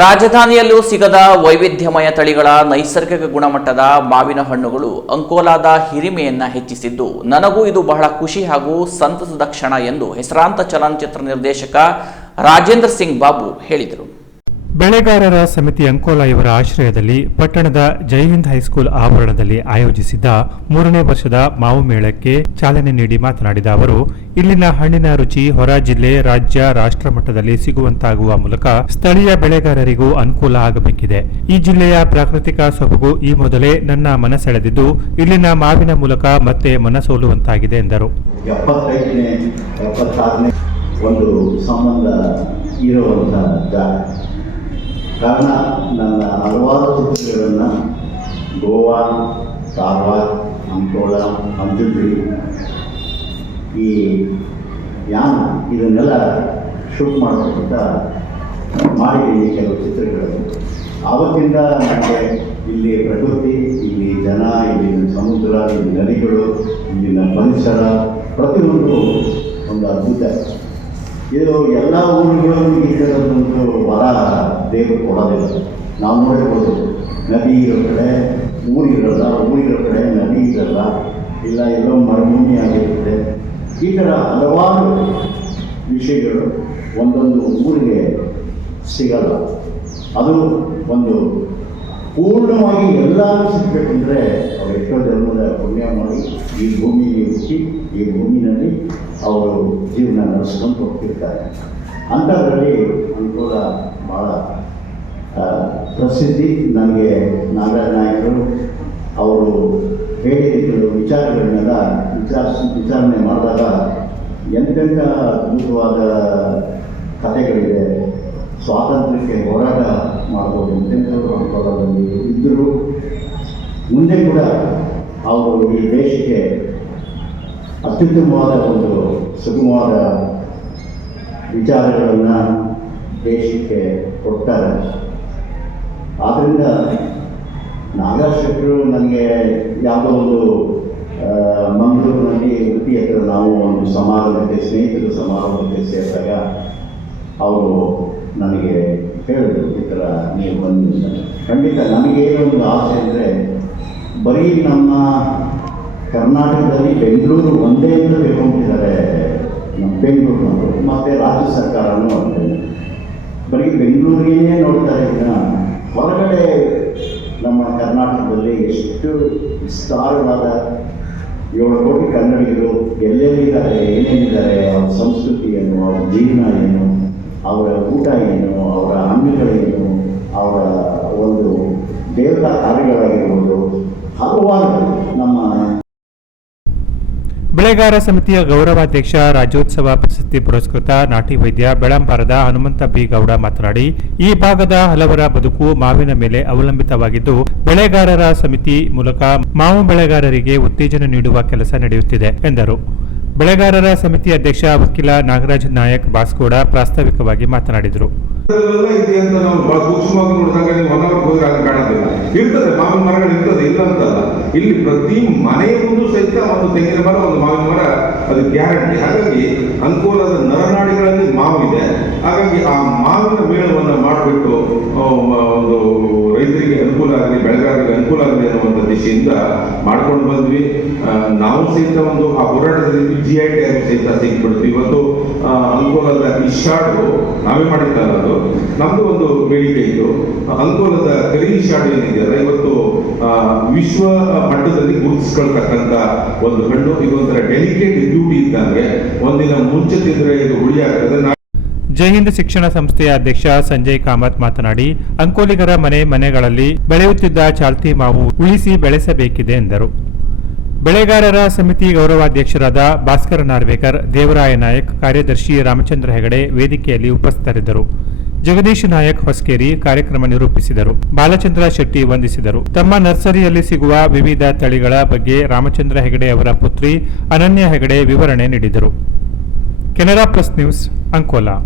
ರಾಜಧಾನಿಯಲ್ಲೂ ಸಿಗದ ವೈವಿಧ್ಯಮಯ ತಳಿಗಳ ನೈಸರ್ಗಿಕ ಗುಣಮಟ್ಟದ ಮಾವಿನ ಹಣ್ಣುಗಳು ಅಂಕೋಲಾದ ಹಿರಿಮೆಯನ್ನ ಹೆಚ್ಚಿಸಿದ್ದು, ನನಗೂ ಇದು ಬಹಳ ಖುಷಿ ಹಾಗೂ ಸಂತಸದ ಕ್ಷಣ ಎಂದು ಹೆಸರಾಂತ ಚಲನಚಿತ್ರ ನಿರ್ದೇಶಕ ರಾಜೇಂದ್ರ ಸಿಂಗ್ ಬಾಬು ಹೇಳಿದರು. ಬೆಳೆಗಾರರ ಸಮಿತಿ ಅಂಕೋಲಾ ಇವರ ಆಶ್ರಯದಲ್ಲಿ ಪಟ್ಟಣದ ಜೈಹಿಂದ್ ಹೈಸ್ಕೂಲ್ ಆವರಣದಲ್ಲಿ ಆಯೋಜಿಸಿದ್ದ ಮೂರನೇ ವರ್ಷದ ಮಾವು ಮೇಳಕ್ಕೆ ಚಾಲನೆ ನೀಡಿ ಮಾತನಾಡಿದ ಅವರು, ಇಲ್ಲಿನ ಹಣ್ಣಿನ ರುಚಿ ಹೊರ ಜಿಲ್ಲೆ, ರಾಜ್ಯ, ರಾಷ್ಟ್ರ ಮಟ್ಟದಲ್ಲಿ ಸಿಗುವಂತಾಗುವ ಮೂಲಕ ಸ್ಥಳೀಯ ಬೆಳೆಗಾರರಿಗೂ ಅನುಕೂಲ ಆಗಬೇಕಿದೆ. ಈ ಜಿಲ್ಲೆಯ ಪ್ರಾಕೃತಿಕ ಸೊಬಗು ಈ ಮೊದಲೇ ನನ್ನ ಮನಸೆಳೆದಿದ್ದು, ಇಲ್ಲಿನ ಮಾವಿನ ಮೂಲಕ ಮತ್ತೆ ಮನಸೋಲುವಂತಾಗಿದೆ ಎಂದರು. ಒಂದು ಸಂಬಂಧ ಇರುವಂತಹ ಕಾರಣ, ನನ್ನ ಹಲವಾರು ಚಿತ್ರಗಳನ್ನು ಗೋವಾ ಕಾರವಾರ ಅಂಕೋಳ ಅಂಜುದ್ರಿ ಈ ಯಾನ ಇದನ್ನೆಲ್ಲ ಶೂಟ್ ಮಾಡ್ತಕ್ಕಂಥ ಮಾಡಿದ್ದೀನಿ ಕೆಲವು ಚಿತ್ರಗಳು ಆವತ್ತಿಂದ ನನಗೆ ಇಲ್ಲಿ ಪ್ರಕೃತಿ, ಇಲ್ಲಿ ಜನ, ಇಲ್ಲಿನ ಸಮುದ್ರ, ಇಲ್ಲಿ ನದಿಗಳು, ಇಲ್ಲಿನ ಪರಿಸರ, ಪ್ರತಿಯೊಂದು ಒಂದು ಅದ್ಭುತ ಇದು ಎಲ್ಲ ಊರುಗಳಲ್ಲೂ ಈ ಒಂದು ವರ ದೇವರು ಕೊಡೋದಿಲ್ಲ. ನಾವು ನೋಡಿರ್ಬೋದು, ನದಿ ಇರೋ ಕಡೆ ಊರಿರಲ್ಲ ಊರಿರೋ ಕಡೆ ನದಿ ಇರಲ್ಲ ಇಲ್ಲ, ಎಲ್ಲೋ ಮರುಭೂಮಿ ಆಗಿರುತ್ತೆ. ಈ ಥರ ಹಲವಾರು ವಿಷಯಗಳು ಒಂದೊಂದು ಊರಿಗೆ ಸಿಗಲ್ಲ. ಅದು ಒಂದು ಪೂರ್ಣವಾಗಿ ಎಲ್ಲರೂ ಸಿಗಬೇಕಂದ್ರೆ ಅವರು ಎಷ್ಟೋ ಜನ್ಮದ ಪುಣ್ಯ ಮಾಡಿ ಈ ಭೂಮಿಗೆ ಹುಟ್ಟಿ, ಈ ಭೂಮಿನಲ್ಲಿ ಅವರು ಜೀವನ ನಡೆಸ್ಕೊಂಡು ಹೋಗ್ತಿರ್ತಾರೆ. ಅಂಥದ್ರಲ್ಲಿ ಅನುಕೂಲ ಭಾಳ ಪ್ರಸಿದ್ಧಿ. ನನಗೆ ನಾಗರಾಜ ನಾಯಕರು ಅವರು ಹೇಳಿದ ವಿಚಾರಗಳನ್ನೆಲ್ಲ ವಿಚಾರ, ವಿಚಾರಣೆ ಮಾಡಿದಾಗ ಎಂತೆಂಥ ಅದ್ಭುತವಾದ ಕಥೆಗಳಿದೆ. ಸ್ವಾತಂತ್ರ್ಯಕ್ಕೆ ಹೋರಾಟ ಮಾಡ್ಬೋದು ಎಂತೆಂಥವ್ರು ಅನುಕೂಲದಲ್ಲಿ ಇದ್ದರು ಮುಂದೆ ಕೂಡ ಅವರು ಈ ದೇಶಕ್ಕೆ ಅತ್ಯುತ್ತಮವಾದ ಒಂದು ಸುಗಮವಾದ ವಿಚಾರಗಳನ್ನು ದೇಶಕ್ಕೆ ಕೊಡ್ತಾರೆ. ಆದ್ದರಿಂದ ನಾಗರಾಜ್ ನನಗೆ ಯಾವುದೋ ಒಂದು ಮಂಗಳೂರಿನಲ್ಲಿ ಉಡುಪಿ ಹತ್ರ ನಾವು ಒಂದು ಸಮಾರಂಭಕ್ಕೆ, ಸ್ನೇಹಿತರು ಸಮಾರಂಭಕ್ಕೆ ಸೇರಿದಾಗ ಅವರು ನನಗೆ ಹೇಳಿದ್ರು ಈ ಥರ ನೀವು ಬಂದು ಖಂಡಿತ ನನಗೆ ಒಂದು ಆಸೆ ಅಂದರೆ ಬರೀ ನಮ್ಮ ಕರ್ನಾಟಕದಲ್ಲಿ ಬೆಂಗಳೂರು ಒಂದೇ ಅಂತ ತಿಳ್ಕೊಂಡಿದ್ದಾರೆ ನಮ್ಮ ಬೆಂಗಳೂರಿನವರು ಮತ್ತು ರಾಜ್ಯ ಸರ್ಕಾರನೂ ಅಷ್ಟೇ. ಬರೀ ಬೆಂಗಳೂರಿಗೇ ನೋಡ್ತಾರೆ ಇದನ್ನ ಹೊರಗಡೆ ನಮ್ಮ ಕರ್ನಾಟಕದಲ್ಲಿ ಎಷ್ಟು ವಿಸ್ತಾರವಾದ ಏಳು ಕೋಟಿ ಕನ್ನಡಿಗರು ಎಲ್ಲೆಲ್ಲಿದ್ದಾರೆ, ಏನೇನಿದ್ದಾರೆ, ಅವ್ರ ಸಂಸ್ಕೃತಿ ಏನು, ಅವ್ರ ಜೀವನ ಏನು ಅವರ ಊಟ ಏನು ಅವರ ಹಣ್ಣುಗಳೇನು ಅವರ ಒಂದು ಕಾರ್ಯಗಳಾಗಿರ್ಬೋದು. ಹಲವಾರು ನಮ್ಮ ಬೆಳೆಗಾರ ಸಮಿತಿಯ ಗೌರವಾಧ್ಯಕ್ಷ ರಾಜ್ಯೋತ್ಸವ ಪ್ರಶಸ್ತಿ ಪುರಸ್ಕೃತ ನಾಟಿ ವೈದ್ಯ ಬೆಳಂಬಾರದ ಹನುಮಂತ ಬಿ ಗೌಡ ಮಾತನಾಡಿ, ಈ ಭಾಗದ ಹಲವರ ಬದುಕು ಮಾವಿನ ಮೇಲೆ ಅವಲಂಬಿತವಾಗಿದ್ದು, ಬೆಳೆಗಾರರ ಸಮಿತಿ ಮೂಲಕ ಮಾವು ಬೆಳೆಗಾರರಿಗೆ ಉತ್ತೇಜನ ನೀಡುವ ಕೆಲಸ ನಡೆಯುತ್ತಿದೆ, ಎಂದರು. ಬೆಳೆಗಾರರ ಸಮಿತಿ ಅಧ್ಯಕ್ಷ ವಕೀಲ ನಾಗರಾಜ್ ನಾಯಕ್ ಬಾಸ್ಕೋಡ ಪ್ರಾಸ್ತಾವಿಕವಾಗಿ ಮಾತನಾಡಿದರು. ಇರ್ತದೆ, ಮಾವಿನ ಮರಗಳು ಇರ್ತದೆ ಇಲ್ಲ ಅಂತಲ್ಲ ಇಲ್ಲಿ ಪ್ರತಿ ಮನೆಯ ಮುಂದೆ ಸಹಿತ ಒಂದು ತೆಂಗಿನ ಮರ, ಒಂದು ಮಾವಿನ ಮರ, ಅದು ಗ್ಯಾರಂಟಿ. ಹಾಗಾಗಿ ಅನುಕೂಲದ ನರನಾಡಿಗಳಲ್ಲಿ ಬೆಳೆಗಾರರಿಗೆ ಅನುಕೂಲ ಆಗಲಿ ಅನ್ನುವಂಥ ದಿಶೆಯಿಂದ ಮಾಡ್ಕೊಂಡು ಬಂದ್ವಿ. ನಾವು ಸಹಿತ ಒಂದು, ಆ ಹೋರಾಟದಲ್ಲಿ ಜಿ ಐ ಟ್ಯಾಗ್ ಸಹಿತ ಸಿಕ್ಬಿಡ್ತು ಇವತ್ತು ಅನುಕೂಲದ ಈ ಇಶಾಡು ನಾವೇ ಮಾಡಿದ್ದಲ್ಲ ಅದು. ಒಂದು ಬೇಡಿಕೆ ಇತ್ತು. ಅನುಕೂಲದ ಕರಿ ಇಶಾಡು ಏನಿದೆಯಲ್ಲ ಇವತ್ತು ವಿಶ್ವ ಮಟ್ಟದಲ್ಲಿ ಗುರುತಿಸ್ಕೊಳ್ತಕ್ಕಂಥ ಒಂದು ಹಣ್ಣು ಇದೊಂಥರ ಡೆಲಿಕೇಟ್ ಡ್ಯೂಟಿ ಇದ್ದಂಗೆ, ಒಂದಿನ ಮುಂಚೆ ತಿಂದ್ರೆ ಇದು ಹುಳಿ ಆಗ್ತದೆ ಜೈ ಹಿಂದ್ ಶಿಕ್ಷಣ ಸಂಸ್ಥೆಯ ಅಧ್ಯಕ್ಷ ಸಂಜಯ್ ಕಾಮತ್ ಮಾತನಾಡಿ, ಅಂಕೋಲಿಗರ ಮನೆ ಮನೆಗಳಲ್ಲಿ ಬೆಳೆಯುತ್ತಿದ್ದ ಚಾಲ್ತಿ ಮಾವು ಉಳಿಸಿ ಬೆಳೆಸಬೇಕಿದೆ ಎಂದರು. ಬೆಳೆಗಾರರ ಸಮಿತಿ ಗೌರವಾಧ್ಯಕ್ಷರಾದ ಭಾಸ್ಕರ ನಾರ್ವೇಕರ್, ದೇವರಾಯ ನಾಯಕ್, ಕಾರ್ಯದರ್ಶಿ ರಾಮಚಂದ್ರ ಹೆಗಡೆ ವೇದಿಕೆಯಲ್ಲಿ ಉಪಸ್ಥಿತರಿದ್ದರು. ಜಗದೀಶ್ ನಾಯಕ್ ಹೊಸ್ಕೇರಿ ಕಾರ್ಯಕ್ರಮ ನಿರೂಪಿಸಿದರು. ಬಾಲಚಂದ್ರ ಶೆಟ್ಟಿ ವಂದಿಸಿದರು. ತಮ್ಮ ನರ್ಸರಿಯಲ್ಲಿ ಸಿಗುವ ವಿವಿಧ ತಳಿಗಳ ಬಗ್ಗೆ ರಾಮಚಂದ್ರ ಹೆಗಡೆ ಅವರ ಪುತ್ರಿ ಅನನ್ಯ ಹೆಗಡೆ ವಿವರಣೆ ನೀಡಿದರು. Canara plus news, Ankola.